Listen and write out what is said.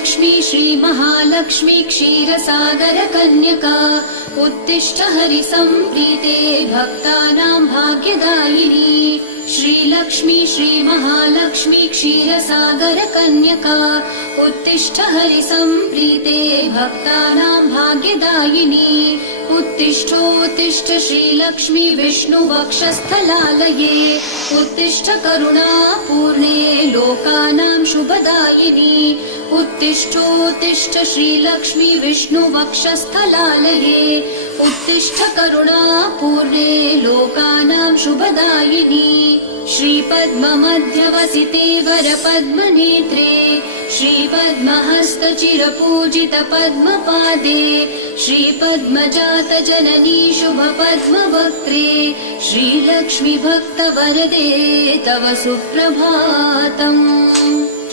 श्रीलक्ष्मी श्रीमहालक्ष्मी क्षीरसागरकन्यका उत्तिष्ठ हरिसम्प्रीते भक्तानां भाग्यदायिनी। श्रीलक्ष्मी श्रीमहालक्ष्मी क्षीरसागरकन्यका उत्तिष्ठ हरिसम्प्रीते भक्तानां भाग्यदायिनी। उत्तिष्ठोत्तिष्ठ श्रीलक्ष्मी विष्णुवक्षस्थलालये उत्तिष्ठ करुणापूर्णे लोकानां शुभदायिनी। उत्तिष्ठोत्तिष्ठ श्रीलक्ष्मी विष्णुवक्षस्थलालये उत्तिष्ठ करुणापूर्णे लोकानां शुभदायिनी। श्रीपद्ममध्यवसिते वरपद्मनेत्रे श्रीपद्महस्तचिरपूजित पद्मपादे श्रीपद्मजातजननी शुभपद्मवक्त्रे श्रीलक्ष्मी भक्तवरदे तव सुप्रभातम्।